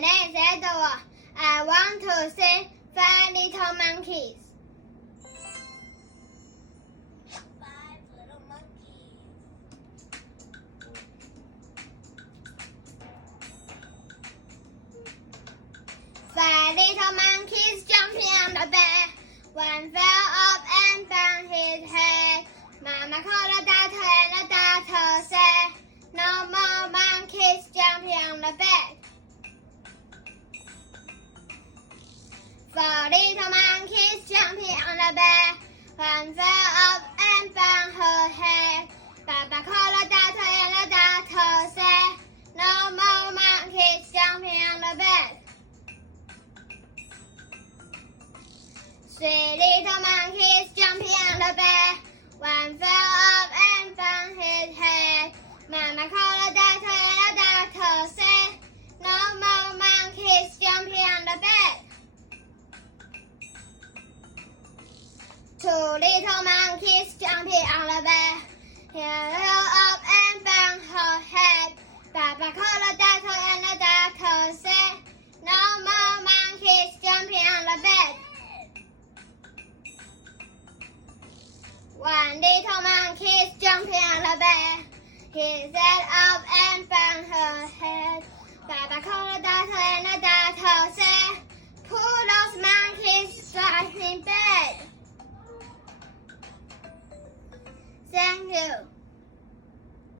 name is Edward. I want to sing Five Little Monkeys. Five little monkeys. Five little monkeys jumping on the bed. One fell up and banged his head. Mama called the doctor and the doctor said, no more monkeys jumping on the bed. Four little monkeys jumping on the bed. One fell up and banged her head. Papa called the doctor and the doctor said, no more monkeys jumping on the bed. Three little monkeys jumping on the bed. One fell up and banged his head. Mama called the doctor and the doctor said, no more monkeys jumping on the bed. Two little monkeys jumping on the bed. He fell up and banged her head. Papa called the doctor and the doctor said, no more monkeys jumping on the bed. One little monkey jumping on the bed. He sat up and banged her head. Papa called the doctor and the doctor said, put those monkeys back in bed. Thank you.